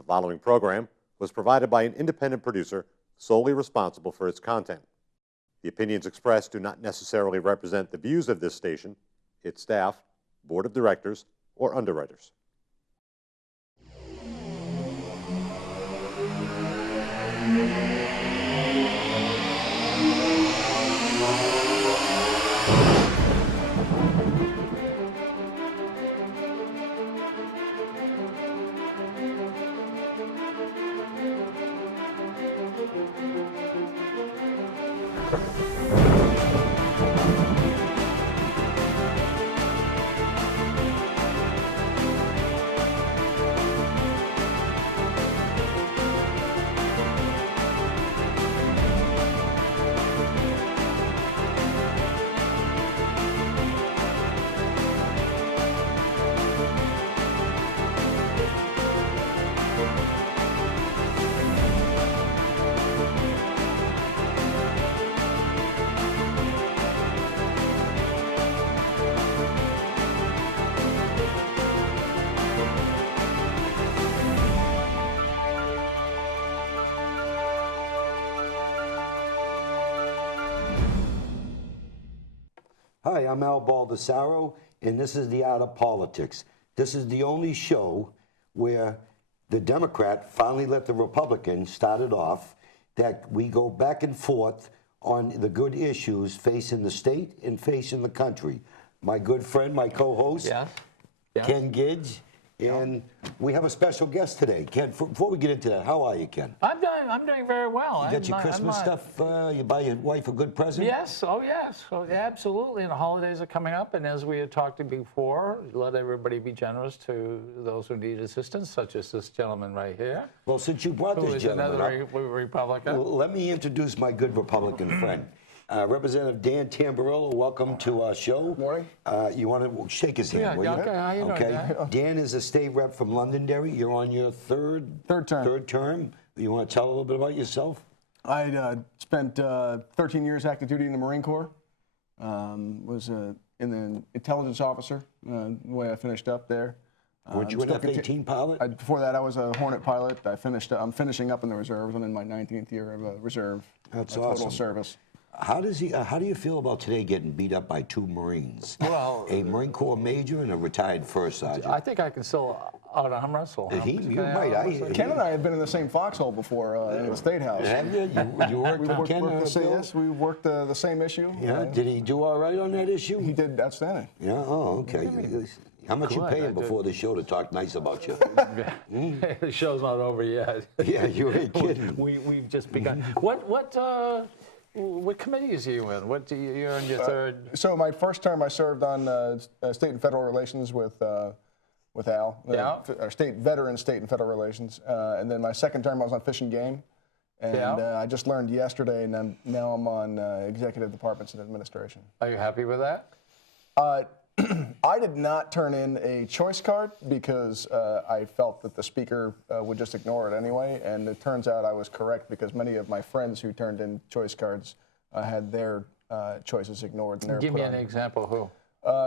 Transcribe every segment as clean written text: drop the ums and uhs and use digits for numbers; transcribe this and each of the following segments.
The following program was provided by an independent producer solely responsible for its content. The opinions expressed do not necessarily represent the views of this station, its staff, board of directors, or underwriters. Hi, I'm Al Baldessaro, and this is The Art of Politics. This is the only show where the Democrat finally let the Republican start it off, that we go back and forth on the good issues facing the state and facing the country. My good friend, my co-host, Ken Gidge, and we have a special guest today. Ken, before we get into that, how are you, Ken? I'm doing very well. You got your Christmas stuff? You buy your wife a good present? Yes, oh yes, oh, yeah, absolutely. And the holidays are coming up, and as we had talked before, let everybody be generous to those who need assistance, such as this gentleman right here. Well, since you brought this gentleman another Republican. let me introduce my good Republican friend. Representative Dan Tamburello, welcome to our show. Morning. You want to shake his hand, will you? Okay, how you doing, Dan is a state rep from Londonderry. You're on your third term. Third term. You want to tell a little bit about yourself? I spent 13 years active duty in the Marine Corps. Was in the intelligence officer the way I finished up there. Weren't you an F-18 pilot? Before that, I was a Hornet pilot. I'm finishing up in the reserves. I'm in my 19th year of reserve. That's total awesome. Service. How do you feel about today getting beat up by two Marines? Well, a Marine Corps major and a retired first sergeant. I think I can still out-arm wrestle. You might. Ken and I have been in the same foxhole before in the State House. Have you? You worked with Ken? Yes, we worked the same issue. Yeah. Did he do all right on that issue? He did outstanding. Yeah. Oh, okay. How much you pay him before the show to talk nice about you? The show's not over yet. Yeah, you ain't kidding. We've just begun. What committees are you in? You're in your third? So my first term I served on state and federal relations with Al. Our state and federal relations. And then my second term I was on fish and game. And I just learned yesterday, and now I'm on executive departments and administration. Are you happy with that? I did not turn in a choice card because I felt that the speaker would just ignore it anyway, and it turns out I was correct because many of my friends who turned in choice cards had their choices ignored. And Give me an example. Who?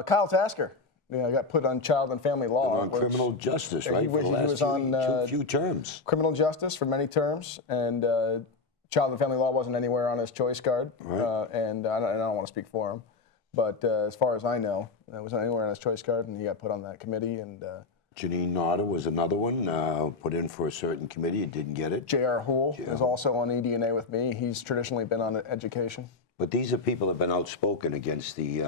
Kyle Tasker. I got put on child and family law. On criminal justice, right? He was on few terms. Criminal justice for many terms, and child and family law wasn't anywhere on his choice card, right. And I don't want to speak for him. But as far as I know, it wasn't anywhere on his choice card, and he got put on that committee. And Janine Notter was another one, put in for a certain committee and didn't get it. J.R. Houle is also on ED&A with me. He's traditionally been on education. But these are people that have been outspoken against the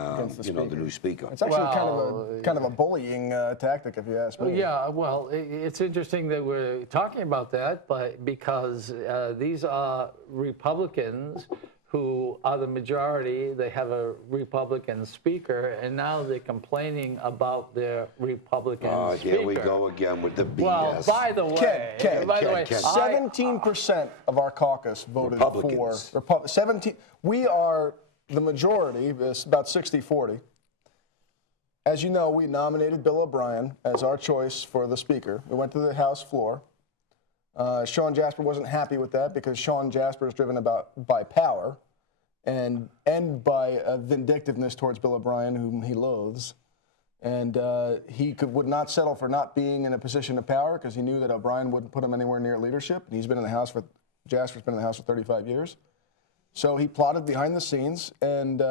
new speaker. It's actually kind of a bullying tactic, if you ask me. Yeah, well, it's interesting that we're talking about that, but because these are Republicans who are the majority. They have a Republican speaker, and now they're complaining about their Republican speaker. Here we go again with the BS. Well, by the way, Ken, 17% of our caucus voted for 17. We are the majority. It's about 60-40. As you know, we nominated Bill O'Brien as our choice for the speaker. We went to the House floor. Sean Jasper wasn't happy with that because Sean Jasper is driven by power and by vindictiveness towards Bill O'Brien, whom he loathes. And he would not settle for not being in a position of power because he knew that O'Brien wouldn't put him anywhere near leadership. And he's been in the House Jasper's been in the House for 35 years. So he plotted behind the scenes and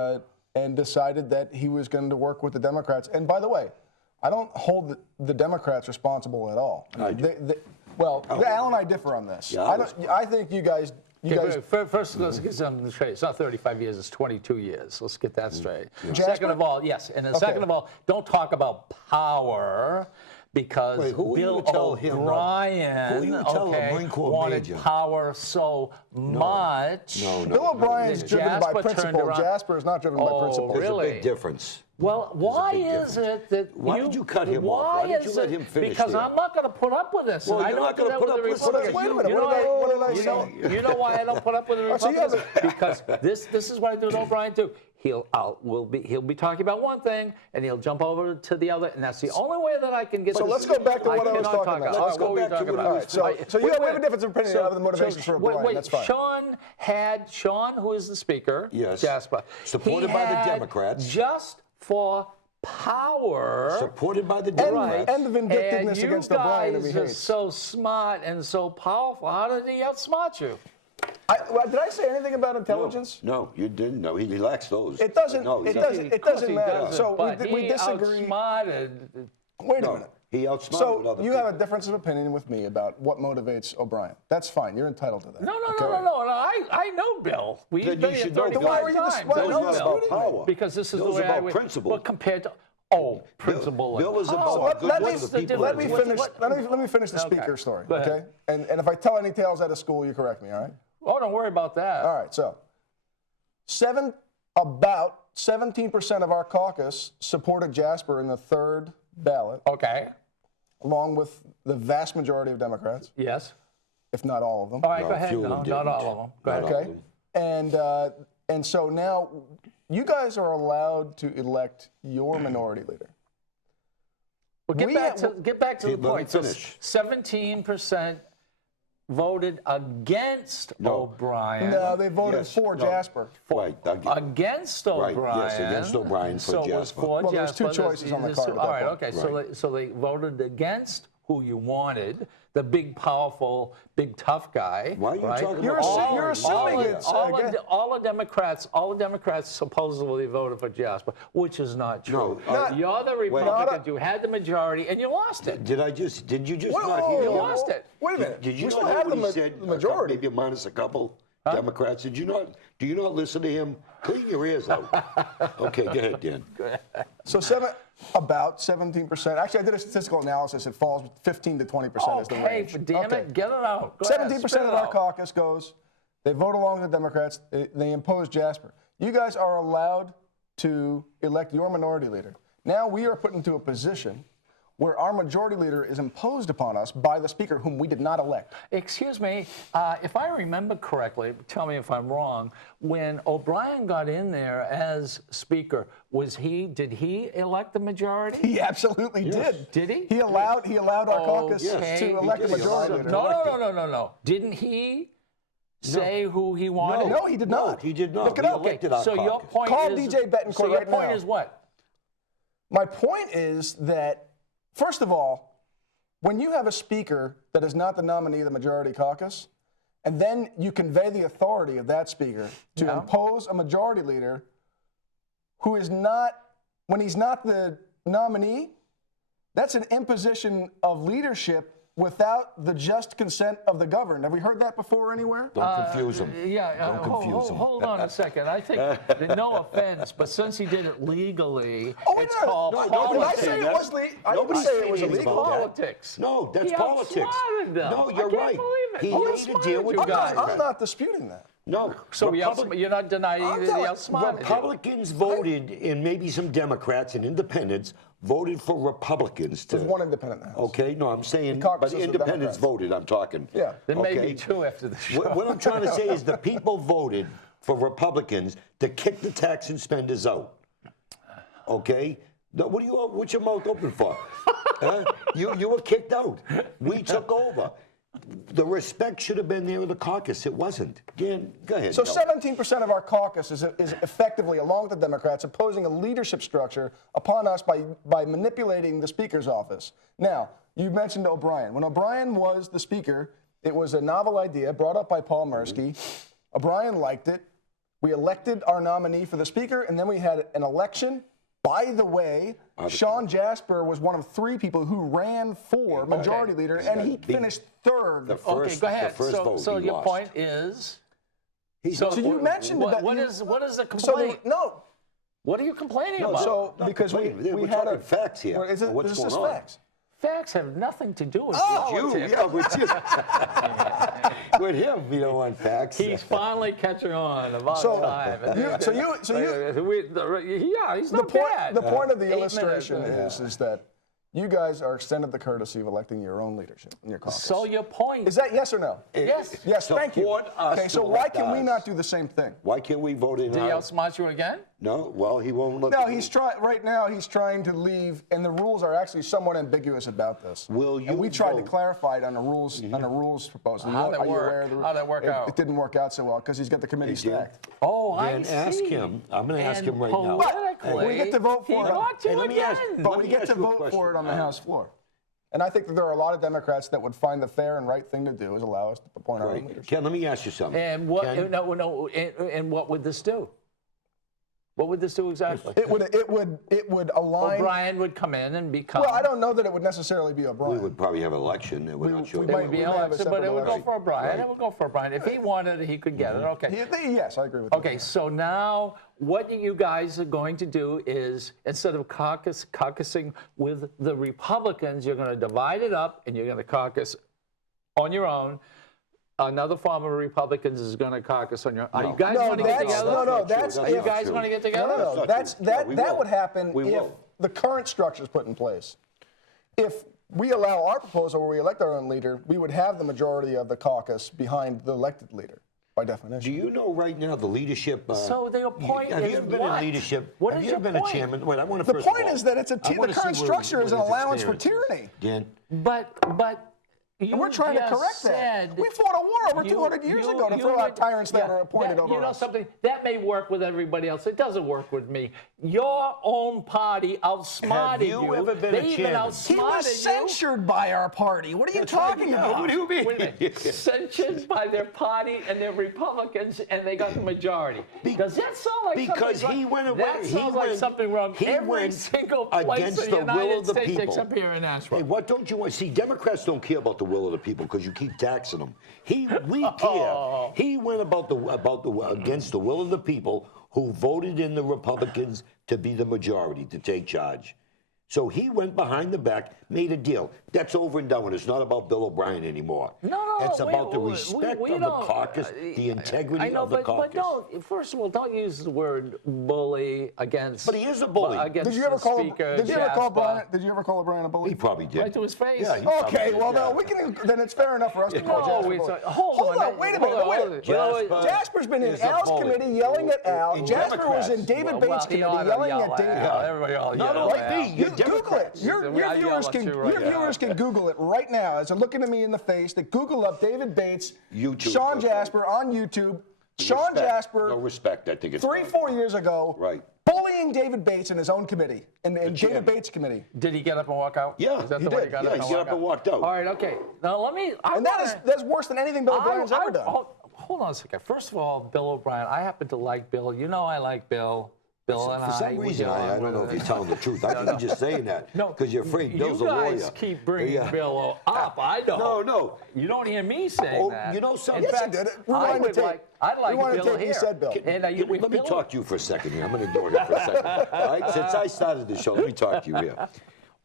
decided that he was going to work with the Democrats. And by the way, I don't hold the Democrats responsible at all. Al and I differ on this. Yeah, I think you guys. First, let's get something straight. It's not 35 years, it's 22 years. Let's get that straight. Jasper? Second of all, yes. And then second of all, don't talk about power because Bill O'Brien wanted power so much. Bill O'Brien's driven by principle. Jasper is not driven by principle. There's a big difference. Well, why is it that Why did you cut him off? Why did you let him finish? Because I'm not going to put up with this. Well, and I you're don't not going to put up with this. Wait a minute. What did I say? You know why I don't put up with the Republicans? Because this is what I do with O'Brien too. He'll be talking about one thing and he'll jump over to the other, and that's the only way that I can get. So let's go back to what I was talking about. Let's go back to what I was talking about. So we have a difference of opinion of the motivations for O'Brien. That's fine. Sean, who is the speaker, yes, Jasper, supported by the Democrats, just for power, supported by the Democrats, and the vindictiveness against O'Brien that we hate. You guys are so smart and so powerful. How did he outsmart you? Did I say anything about intelligence? No, you didn't. No, he lacks those. It doesn't. No, it doesn't matter. So we disagree. Outsmarted. Wait a minute. He outsmarted So other you people. have a difference of opinion with me about what motivates O'Brien. That's fine. You're entitled to that. No. I know Bill. We've Then been you here should know 35 Bill. Why were you times. why Bill's were you not disputing about me? power. Because this is Bill's the way about I principle. But compared to principle. Bill is and about power. the goodwill of the people. Let me finish. Let me finish the Okay. speaker story. Go ahead. Okay. And if I tell any tales out of school, you correct me. All right. Oh, don't worry about that. All right. So about 17% of our caucus supported Jasper in the third ballot, Okay. along with the vast majority of Democrats, Yes. if not all of them. All right, No, go ahead. few of No, them not didn't. all of them. Go ahead. Not all of Okay. them. And so now you guys are allowed to elect your minority leader. Well, get back to the Let me point. So finish. 17% voted against O'Brien. No, they voted Yes, for no. Jasper. Right. Against O'Brien. Right, yes, against O'Brien for so it was Jasper. for Well, there's two Jasper. choices on the card at All that right, point. okay. So they voted against who you wanted, the big, powerful, big, tough guy. Why are you right? talking You're about you're assuming it's again. All the Democrats supposedly voted for Jasper, which is not true. No, You're the Republicans. You had the majority, and you lost it. Did you just Whoa, not hear? You him? lost it. Wait a minute. Did you we not still hear have what he the said? majority. Maybe minus a couple Democrats. Do you not listen to him? Clean your ears out. Okay, go ahead, Dan. So about 17%. Actually, I did a statistical analysis. It falls 15 to 20% is the range. Damn it, get it out. Go ahead, 17% spit of it our out. caucus goes. They vote along with the Democrats. They impose Jasper. You guys are allowed to elect your minority leader. Now we are put into a position where our majority leader is imposed upon us by the speaker, whom we did not elect. Excuse me, if I remember correctly, tell me if I'm wrong, when O'Brien got in there as speaker, did he elect the majority? He absolutely did. Did he? He allowed our caucus to elect a did. majority leader. No. Didn't he say who he wanted? No, he did not. No, he did not. Look it We up. elected our So your caucus. point Call is... DJ Betancourt so your right point now. is what? My point is that, first of all, when you have a speaker that is not the nominee of the majority caucus, and then you convey the authority of that speaker to impose a majority leader who is not, when he's not the nominee, that's an imposition of leadership without the just consent of the governed. Have we heard that before anywhere? Don't confuse him. Yeah, Don't confuse him. hold on a second. I think, no offense, but since he did it legally, Oh, it's no, called no, Did I politics. say it was legal? I didn't Nobody's say it was saying anything illegal. about that. Politics. No, that's He politics. outsmarted them. No, I you're can't right. believe it. He He made a outsmarted deal with you the guys. Democrats. I'm not disputing that. No, So you're not denying I'm that he telling- outsmarted you. Republicans voted, and maybe some Democrats and independents voted for Republicans to. There's one independent in the House. Okay, no, I'm saying, The caucus but is the independents Democrats. voted. I'm talking. Yeah. There may okay? be two after the show. What I'm trying to say is the people voted for Republicans to kick the tax and spenders out. Okay? No, what's your mouth open for? Huh? You were kicked out. We took over. The respect should have been there with the caucus. It wasn't. Dan, go ahead. So Bill. 17% of our caucus is effectively, along with the Democrats, opposing a leadership structure upon us by manipulating the Speaker's office. Now, you mentioned O'Brien. When O'Brien was the Speaker, it was a novel idea brought up by Paul Mirsky. O'Brien liked it. We elected our nominee for the Speaker, and then we had an election. By the way, Sean Jasper was one of 3 people who ran for majority leader, and he finished 3rd. Okay, go ahead. So your point is. So you mentioned that. What is the complaint? What are you complaining about? So because we had talking facts here. Well, What's going just on? facts. Facts have nothing to do with You, politics. yeah, with you. With him, you don't want facts. He's finally catching on about time. Yeah, he's not bad. The point of the 8 illustration minutes. is that you guys are extended the courtesy of electing your own leadership in your caucus. So your point Is that yes or no? Yes. Yes, thank you. Support us Okay, so to why elect can we us. not do the same thing? Why can't we vote in? Did he outsmart you again? No, well, he won't let. No, he's trying. Right now, he's trying to leave, and the rules are actually somewhat ambiguous about this. Will you And we tried to vote? clarify it on the rules on the rules proposal. How'd that Are you work? aware of the How'd that work out? It didn't work out so well because he's got the committee He did. stacked. Oh, Dan, I see. ask him. I'm going to ask him right now. Politically, We get to vote for he it. got you Hey, let me ask- again. But Let we me get ask to you a vote for question. it on the House floor. And I think that there are a lot of Democrats that would find the fair and right thing to do is allow us to appoint our own Right. leaders. Ken, let me ask you something. And what? Ken? No. And what would this do? What would this do exactly? It would align. O'Brien would come in and become. Well, I don't know that it would necessarily be O'Brien. We would probably have an election, and we're not sure. we It might- would be we might have a elected, but separate it would go election. for O'Brien. Right. It would go for O'Brien. If he wanted it, he could get it. Okay. Yes, I agree with you. Okay, so now what you guys are going to do is instead of caucusing with the Republicans, you're going to divide it up and you're going to caucus on your own. Another form of Republicans is going to caucus on your own. Are you guys going to get together? That's Are you guys going to get together? No, That's not true. Yeah, we that will. would happen We if will. the current structure is put in place. If we allow our proposal where we elect our own leader, we would have the majority of the caucus behind the elected leader, by Do definition. you know right now the leadership? So the point have is you ever been what? in leadership? What have is you ever your been point? a chairman? Wait, I want to The first point of all, is that the I wanna current see where structure is an his allowance for experience is. tyranny. Dan, But you And we're trying to just correct that. said We fought a war over 200 years ago to throw out tyrants that were appointed over You know us. something? That may work with everybody else. It doesn't work with me. Your own party outsmarted Have you ever been a They even chairman? outsmarted He was censured by our party. What are you talking Yeah, about? What do you mean? Wait a minute. Censured by their party and their Republicans, and they got the majority. Does that sound like Because something he wrong? went away. That he sounds like went, something wrong. He Every went single place against in the the will United of the States people. except here in Nashville. Hey, what don't you want? See, Democrats don't care about the will of the people because you keep taxing them. We care. He went against the will of the people who voted in the Republicans to be the majority, to take charge. So he went behind the back, made a deal. That's over and done with. It's not about Bill O'Brien anymore. No, It's about the respect we of the don't- caucus, the integrity I know, of the but caucus. don't. First of all, don't use the word bully against. But he is a bully. Against Did you ever the call? Speaker, Did you ever call Jasper. Brian? Did you ever call O'Brien a bully? He probably did. Right to his face? Yeah, he probably Okay, did, well, yeah. no, we can. Then it's fair enough for us to call No, Jasper. it's bully. hold on. Wait a minute. Wait a minute. Jasper Jasper's been in is a Al's bully. committee yelling at Al. In Jasper was in Democrats. David Bates' committee yelling at David. Everybody all Not yell only at me, Al. you're Google it. Democrats. Your I yell viewers at can you right now. Google it right now. As they're looking at me in the face, they Google up David Bates, YouTube. Sean Jasper on YouTube. Sean Respect. Jasper, No respect, I think it's 3-4 years ago, Right. bullying David Bates in his own committee, in David chairman. Bates' committee. Did he get up and walk out? Yeah, Is that he the way did. he got Yeah, up he and got walked up and walked out. All right, okay. Now let me. That's worse than anything Bill O'Brien's ever done. Hold on a second. First of all, Bill O'Brien. I happen to like Bill. You know I like Bill. Bill and For some we reason, get I on don't know with if it. you're telling the truth. I think you're just saying that No, because you're afraid Bill's a you lawyer. guys keep bringing Yeah. Bill up. I don't. No. You don't hear me saying Oh, that. you know something? In Yes, fact, you did it. I Rewind the would tape. I'd like Rewind the Bill tape, you here. said Bill. And, Let me talk to you for a second here. I'm going to ignore him for a second. All right? Since I started the show, let me talk to you here.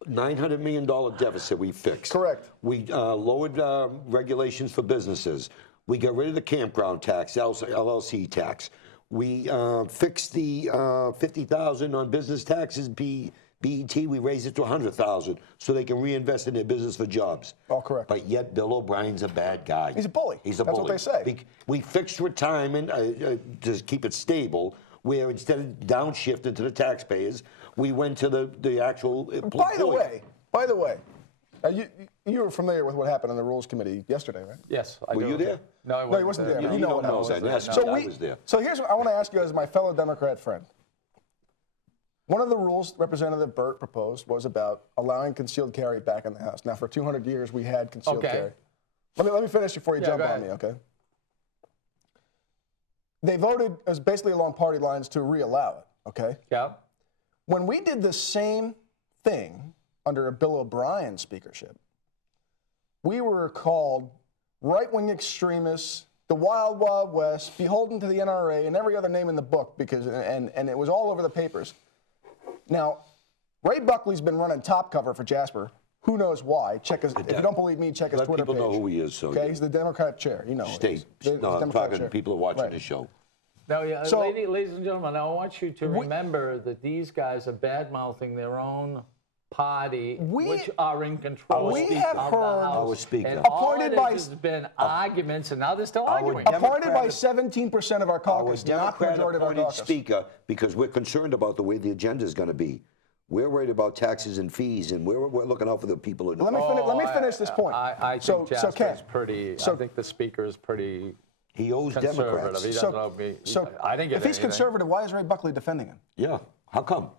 $900 million deficit we fixed. Correct. We lowered regulations for businesses. We got rid of the campground tax, LLC tax. We fixed the $50,000 on business taxes, BET. We raised it to $100,000 so they can reinvest in their business for jobs. All correct. But yet Bill O'Brien's a bad guy. He's a bully. He's a That's bully. what they say. We fixed retirement to keep it stable, where instead of downshifting to the taxpayers, we went to the actual By the way, You were familiar with what happened on the Rules Committee yesterday, right? Yes, I Were do. you there? No, I wasn't. No, he wasn't there. But you know what happened. I was there. So here's what I want to ask you as my fellow Democrat friend. One of the rules Representative Burt proposed was about allowing concealed carry back in the House. Now, for 200 years, we had concealed carry. Let me finish before you jump on me, okay? They voted as basically along party lines to re-allow it, okay? Yeah. When we did the same thing under a Bill O'Brien speakership, we were called right-wing extremists, the Wild Wild West, beholden to the NRA, and every other name in the book, because and it was all over the papers. Now, Ray Buckley's been running top cover for Jasper. Who knows why? Check his. If you don't believe me, check his Twitter page. Let people know who he is. So okay, he's the Democrat chair. You know. State. No, I'm talking to people who are watching the show. No, yeah, So- ladies and gentlemen, I want you to remember that these guys are bad-mouthing their own party, which are in control we have of heard- the House. Our Speaker. And Appointed all by- it is has been arguments, and now they're still arguing. Appointed by 17% of our Our caucus, not the majority of our Democrat-appointed caucus. speaker, because we're concerned about the way the agenda is going to be. We're worried about taxes and fees, and we're looking out for the people who Let me finish this point. I think Jasper's pretty. I think the speaker is pretty He owes conservative. Democrats. He doesn't owe me. So I didn't get if he's anything. conservative, why is Ray Buckley defending him? Yeah. How come?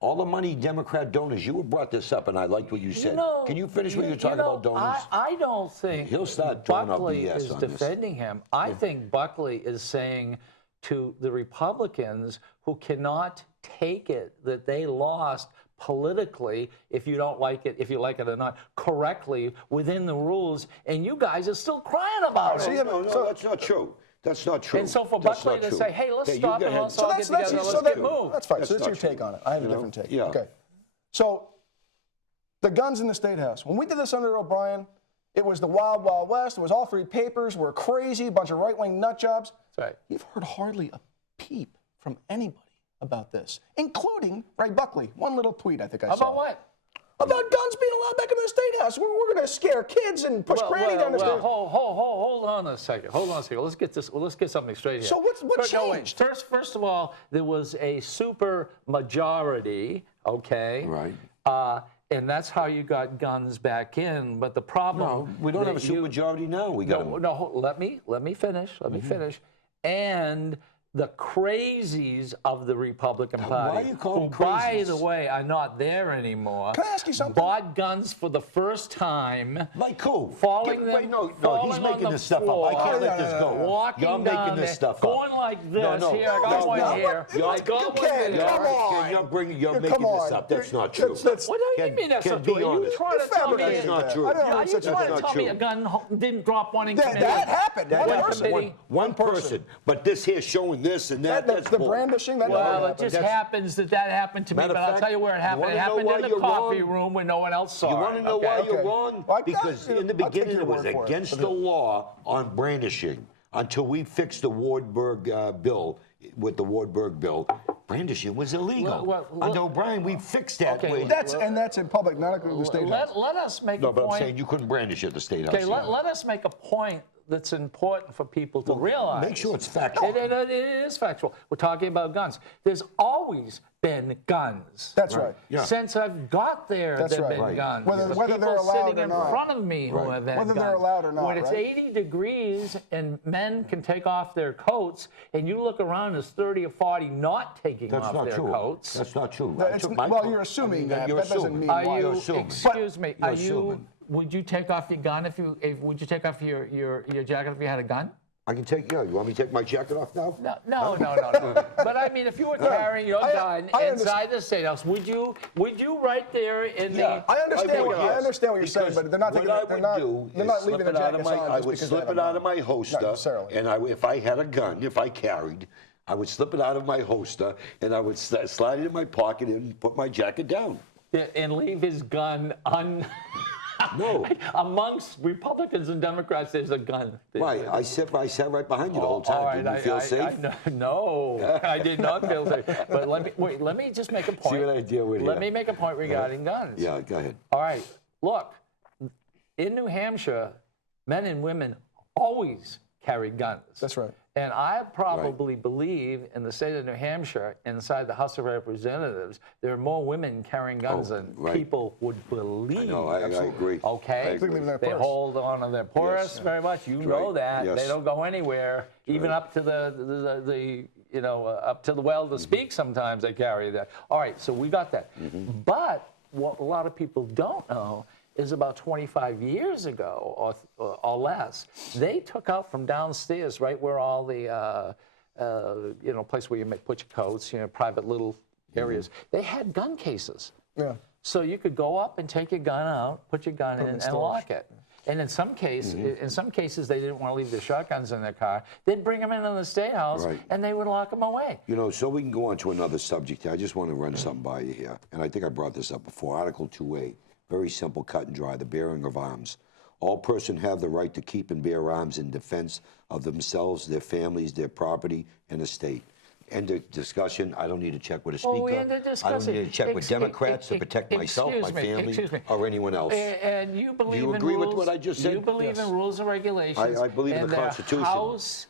All the money Democrat donors, you brought this up, and I liked what you said. Can you finish what you're talking about donors? I don't think He'll start throwing out Buckley BS is on this. defending him. I think Buckley is saying to the Republicans who cannot take it that they lost politically, if you don't like it, if you like it or not, correctly within the rules, and you guys are still crying about it. No, that's not true. That's not true. And so for That's Buckley not to true. say, hey, let's you stop go and ahead. let's all get together, let's get moved. That's fine. That's So that's not your true. take on it. I have a You know? different take. Yeah. Okay. So the guns in the State House. When we did this under O'Brien, it was the Wild Wild West. It was all three papers. We're crazy, a bunch of right-wing nut jobs. That's right. You've heard hardly a peep from anybody about this, including Ray Buckley. One little tweet I think I saw. About what? About guns being allowed back in the State House. We're going to scare kids and push granny down the stairs. Hold on a second. Hold on a second. Let's get this. Let's get something straight here. So what changed? First of all, there was a super majority. Okay. Right. And that's how you got guns back in. But the problem. No, we don't have a supermajority now. We got let me finish. Let me finish. And the crazies of the Republican Party, why are you calling who, by crazies? the way, are not there anymore. Can I ask you something? Bought guns for the first time. Like who? Falling them. Wait, no, falling he's on making the this stuff floor, up. I can't let this go. Walking You're making down this there, stuff up. going like this. No, Here, I got one here. I got one Ken, here. come on. You're making this up. That's not true. What do you mean that's not true? Are you trying to tell me? That's not true. Are you That's trying to not tell me true. a gun didn't drop one in committee? That happened. One person. But this here showing this and that. That's The bull. brandishing, that never Well, it happened. just happens that happened to me, Matter but of I'll fact, tell you where it happened. wanna It know happened why in the you're coffee wrong? room where no one else saw You it. want to know why you're wrong? Well, Because in the I'll take beginning your it was word for it. against the law on brandishing until we fixed the Wardberg bill. With the Wardberg bill, brandishing was illegal. Well, Under O'Brien, we fixed that. Okay, way. That's in public, not including the State House. Let us make No, a but I'm point. saying you couldn't brandish at the State House. Okay, let us make a point that's important for people to realize. Make sure it's factual. It is factual. We're talking about guns. There's always been guns. That's right. Yeah. Since I've got there, That's there've right. been Right. guns. Whether The they're people allowed sitting or in not. front of me who have had Whether they're guns. allowed or not, When it's right? 80 degrees and men can take off their coats, and you look around, there's 30 or 40 not taking That's off not their true. coats. That's not true. You're assuming that. You're That doesn't assuming. mean Are why. you? assuming. Excuse me. You're Are you? assuming. Would you take off your gun would you take off your jacket if you had a gun? I can take, you want me to take my jacket off now? No. But I mean, if you were carrying your gun inside the State House, would you right there in Yeah. the? I understand what you're saying, Because but they're not taking. what They're I not. would do They're is not slip leaving the it out of jackets my. on. I just would because slip they it have out a of my gun. holster, Not necessarily. and if I had a gun, if I carried, I would slip it out of my holster, and I would slide it in my pocket and put my jacket down. And leave his gun No. Amongst Republicans and Democrats, there's a gun. Why? I sat right behind you the whole time. All right, Didn't you feel safe? No, I did not feel safe. But let me just make a point. See what I deal with Let here. me make a point regarding guns. Yeah, go ahead. All right, look, in New Hampshire, men and women always carry guns. That's right. And I probably believe in the state of New Hampshire, inside the House of Representatives, there are more women carrying guns than people would believe. I know, I agree. Okay? They hold on to their purse very much. You know that. They don't go anywhere, even up to the you know, up to the well to speak sometimes they carry that. All right, so we got that. But what a lot of people don't know is about 25 years ago or less, they took out from downstairs, right where all the, you know, place where you put your coats, you know, private little areas, they had gun cases. Yeah. So you could go up and take your gun out, put your gun in, and lock it. And in some cases, they didn't want to leave their shotguns in their car. They'd bring them into the State House, and they would lock them away. You know, so we can go on to another subject here. I just want to run something by you here, and I think I brought this up before. Article 2A, very simple, cut and dry, the bearing of arms. All persons have the right to keep and bear arms in defense of themselves, their families, their property, and estate. End of discussion. I don't need to check with a speaker. I don't need to check with Democrats to protect myself, my family, or anyone else. And you believe Do you agree with what I just said? You believe in rules and regulations. I believe in the Constitution. The House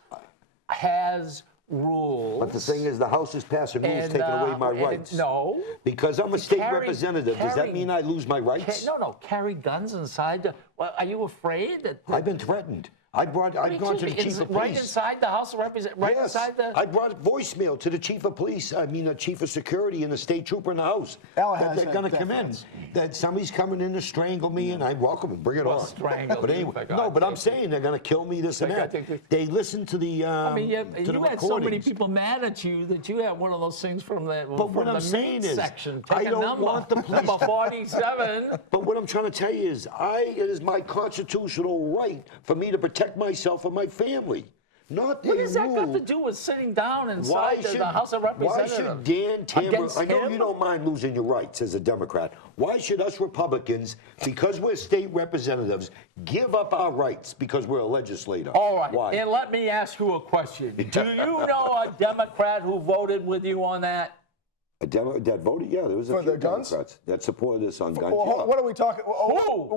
has rules. But the thing is, the House is passing rules taking away my rights. No. Because I'm a state representative. Does that mean I lose my rights? No. Carry guns inside. Well, are you afraid that? I've been threatened. I've gone to the chief of police. Right inside the House of Representatives? Right inside the... I brought voicemail to the chief of police, a chief of security and a state trooper in the House. That they're going to come in. That somebody's coming in to strangle me, and I welcome him. Bring it on. But anyway, no, but I'm saying they're going to kill me, this and that. They listen to the I mean, you had so many recordings. people mad at you that you had one of those things from the But what I'm saying is, section. I don't want the police. Number 47. But what I'm trying to tell you is, it is my constitutional right for me to protect myself and my family. Not What has that got to do with sitting down inside the House of Representatives? Why should Dan Tamburello, I know you don't mind losing your rights as a Democrat, why should us Republicans, because we're state representatives, give up our rights because we're a legislator? All right, Why? and let me ask you a question. Do you know a Democrat who voted with you on that? That voted? Yeah, there was a few Democrats that supported this on guns. Well, what are we talking? Who?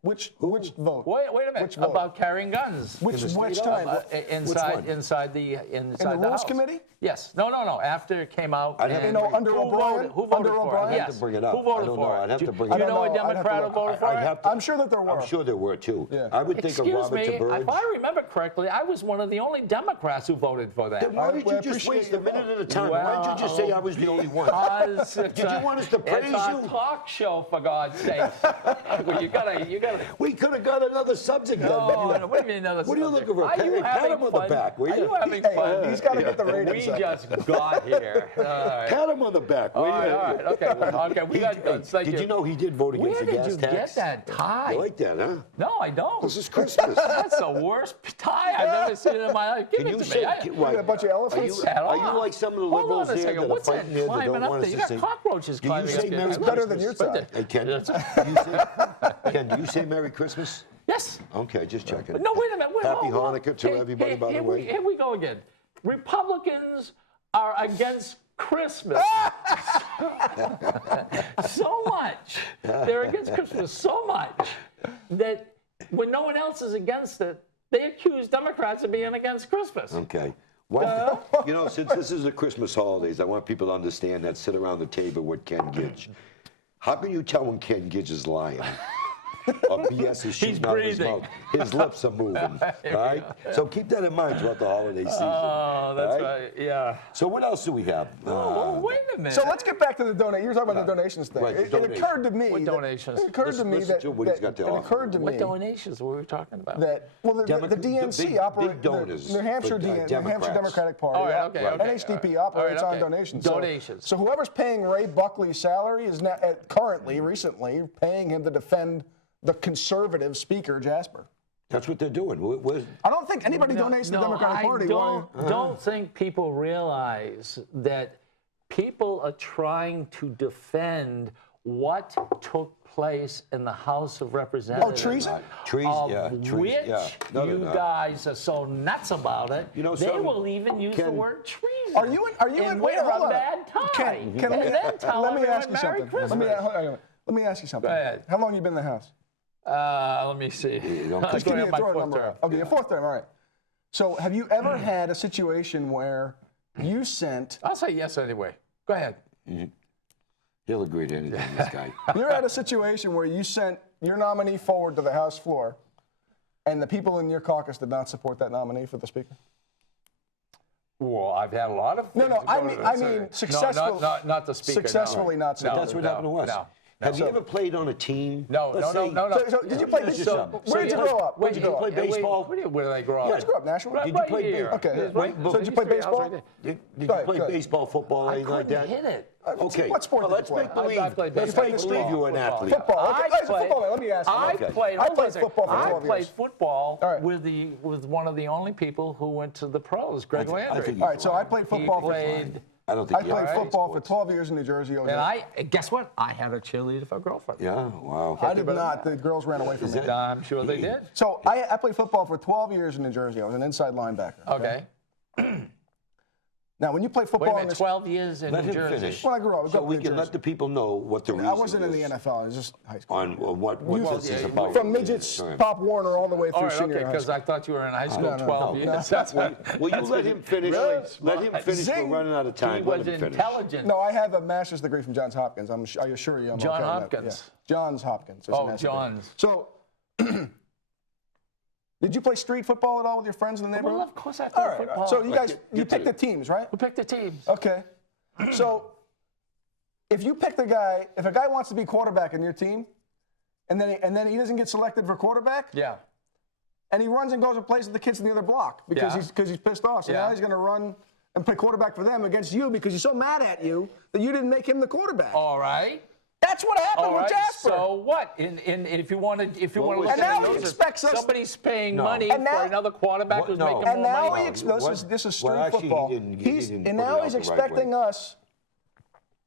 Which vote? Wait a minute. Which vote? About carrying guns. Which time? Inside the Rules House. Committee? Yes. No. After it came out. Under O'Brien? Who voted for it? I have to bring it up. Who voted for it? I'd have to bring it Do you up. know a Democrat who voted for it? I'm sure that there were. I'm sure there were too. Yeah. I would think of Excuse Robert me, Taburge. if I remember correctly, I was one of the only Democrats who voted for that. Then why did you just waste a minute at a time? Why did you just say I was the only one? Did you want us to praise It's a you? talk show, for God's sake. Well, you gotta. We could have got another subject then. No, what do you mean another What are you subject? looking for? Are you Pat having him on the fun? back, will Are you? you having fun? He's got to get the ratings We up. just got here. All right. Pat him on the back, will you? All right. Okay. We got guns. Thank Did you know he did vote against Where the did gas you tax? get that tie? You like that, huh? No, I don't. This is Christmas. That's the worst tie I've ever seen in my life. Give Can it you to say? me. Got a bunch of elephants? Are you like some of the liberals there that are What's that fighting there that climbing don't up want there? us You to got sing? cockroaches Do you climbing say up there. Merry It's better than your tie. Hey, Ken, do you say Merry Christmas? Yes. Okay, just checking. No, wait a minute. Happy Hanukkah to everybody, by the way. Here we go again. Republicans are against Christmas. So much. They're against Christmas so much that when no one else is against it, they accuse Democrats of being against Christmas. Okay. You know, since this is the Christmas holidays, I want people to understand that sit around the table with Ken Gidge. How can you tell when Ken Gidge is lying? Or BS is shooting out of his mouth. His lips are moving. All right? So keep that in mind throughout the holiday season. Oh, that's right. Yeah. So what else do we have? Oh, wait a minute. So let's get back to the donation. You were talking about the donations thing. Right, It donations. occurred to me. What donations? It occurred to me Listen that to what he's got to it offer. occurred to me What donations were we talking about? that the DNC operates. big donors, New Hampshire but, New Hampshire Democrats. Democratic Party. All right, okay. NHDP operates All on right, okay. donations. Donations. So whoever's paying Ray Buckley's salary is now recently paying him to defend the conservative speaker Jasper. That's what they're doing. I don't think anybody donates to the Democratic Party. I don't think people realize that people are trying to defend what took place in the House of Representatives. Oh, treason? Which No, you guys are so nuts about it. You know, they will even use the word treason. Are you in? Wait, wear hold a on. bad tie. Ken, let me ask you something. Let me ask you something. Go ahead. How long have you been in the House? Let me see. Just give me a throw number. Okay, your fourth term. All right. So have you ever had a situation where you sent? I'll say yes anyway. Go ahead. He'll agree to anything, this guy. You ever had a situation where you sent your nominee forward to the House floor, and the people in your caucus did not support that nominee for the Speaker? Well, I've had a lot of. No, I mean successfully. No, not the Speaker. Successfully no. not supported. That's what happened to us. No. Have you ever played on a team? No. So did you play? Where did you grow up? Where did you grow up? Play baseball? Where did I grow up? Yeah. Did you grow up Nashville? Did you play here. Okay. Right, So did you play baseball? Did you Go ahead, play go ahead. baseball, football, I anything like couldn't that? hit it. Okay. What sport Well, did let's you play? make believe. I played Let's baseball. make believe you were an athlete. Football. Okay. Football. Let me ask you. I Okay. played. I played football for 12 I played years. football All right. with one of the only people who went to the pros, Greg Landry. think All right. So I played He football for. played. I don't think I you played have football for sports. 12 years in New Jersey. And guess what? I had a cheerleader for a girlfriend. Yeah, wow. I did not. The girls ran away from me. I'm sure they did. So I played football for 12 years in New Jersey. I was an inside linebacker. Okay. Now, when you play Wait a football in minute. this, 12 years in Let New him Jersey. finish. when I grew up, I was So up we in can New let Jersey. the people know what the reason I wasn't in the is NFL. I was just high school. on what this is about. From midgets, Pop Warner, all the way through All right, senior okay, high because school. I thought you were in high school No, 12 no. years. That's what, Will you let him finish? really Let him finish. Zing. We're running out of he time. Let was him finish. intelligent. No, I have a master's degree from Johns Hopkins. I assure you, I'm John okay with that. Hopkins? Yeah. Johns Hopkins. is Oh, an SAT. Johns. So, did you play street football at all with your friends in the neighborhood? Well, of course I All played right. football. So you guys, you Get picked to the teams, right? Who picked the teams? Okay. So, if you pick the guy, if a guy wants to be quarterback in your team, and then he doesn't get selected for quarterback, Yeah. and he runs and goes and plays with the kids in the other block because Yeah. he's pissed off. So Yeah. now he's going to run and play quarterback for them against you because he's so mad at you that you didn't make him the quarterback. All right. That's what happened All with right. Jasper. So what? If you want to look was at And now it, he those are- expects us- somebody's paying No. money And now- for another quarterback who's No. making And more now money. this is street Well, actually, he football. didn't And put now it he's out the right expecting way. us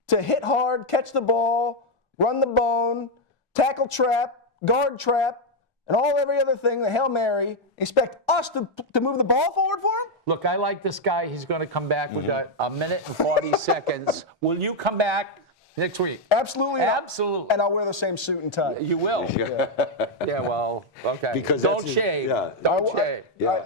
to hit hard, catch the ball, run the bone, tackle trap, guard trap, and every other thing, the Hail Mary. Expect us to move the ball forward for him? Look, I like this guy. He's going to come back. We got a minute and 40 seconds. Will you come back next week? Absolutely. not. Absolutely. And I'll wear the same suit and tie. You will. Yeah, well, okay. Because don't that's his- shave. yeah. Don't shave.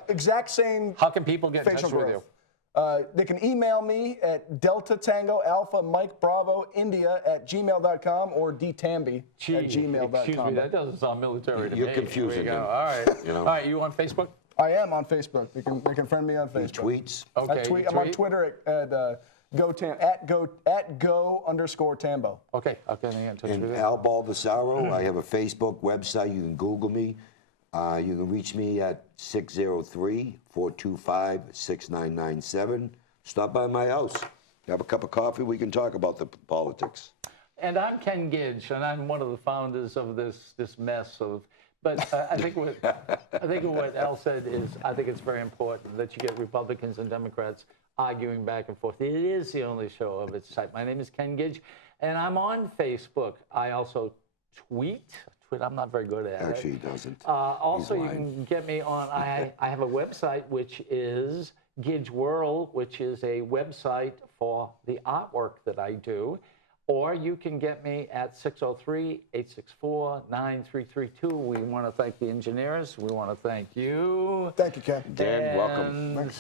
Exact same How can people get in facial touch with growth. you? They can email me at Delta Tango Alpha Mike Bravo India at gmail.com or dtamby Gee, at gmail.com. Excuse me, that doesn't sound military to me. You're confusing Here we go. him. All right. You know. All right, you on Facebook? I am on Facebook. They can friend me on Facebook. Tweets. Okay. I'm on Twitter at go_Tambo. Okay, I'll get in touch with And you. Al Baldessaro, I have a Facebook website. You can Google me. You can reach me at 603-425-6997. Stop by my house. Have a cup of coffee. We can talk about the politics. And I'm Ken Gidge, and I'm one of the founders of this mess of. But I think what Al said is, I think it's very important that you get Republicans and Democrats arguing back and forth. It is the only show of its type. My name is Ken Gidge, and I'm on Facebook. I also tweet. I'm not very good at it. Actually, he doesn't. Also, He's you lying. can get me on. I have a website which is Gidge World, which is a website for the artwork that I do. Or you can get me at 603-864-9332. We want to thank the engineers. We want to thank you. Thank you, Ken. Dan, welcome. And,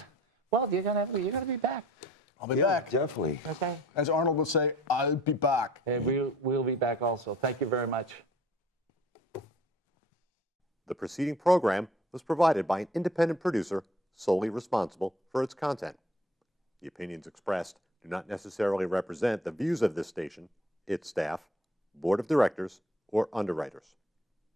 well, you're gonna be back. I'll be Yeah, back. definitely. Okay. As Arnold would say, I'll be back. And we'll be back also. Thank you very much. The preceding program was provided by an independent producer solely responsible for its content. The opinions expressed do not necessarily represent the views of this station, its staff, board of directors, or underwriters.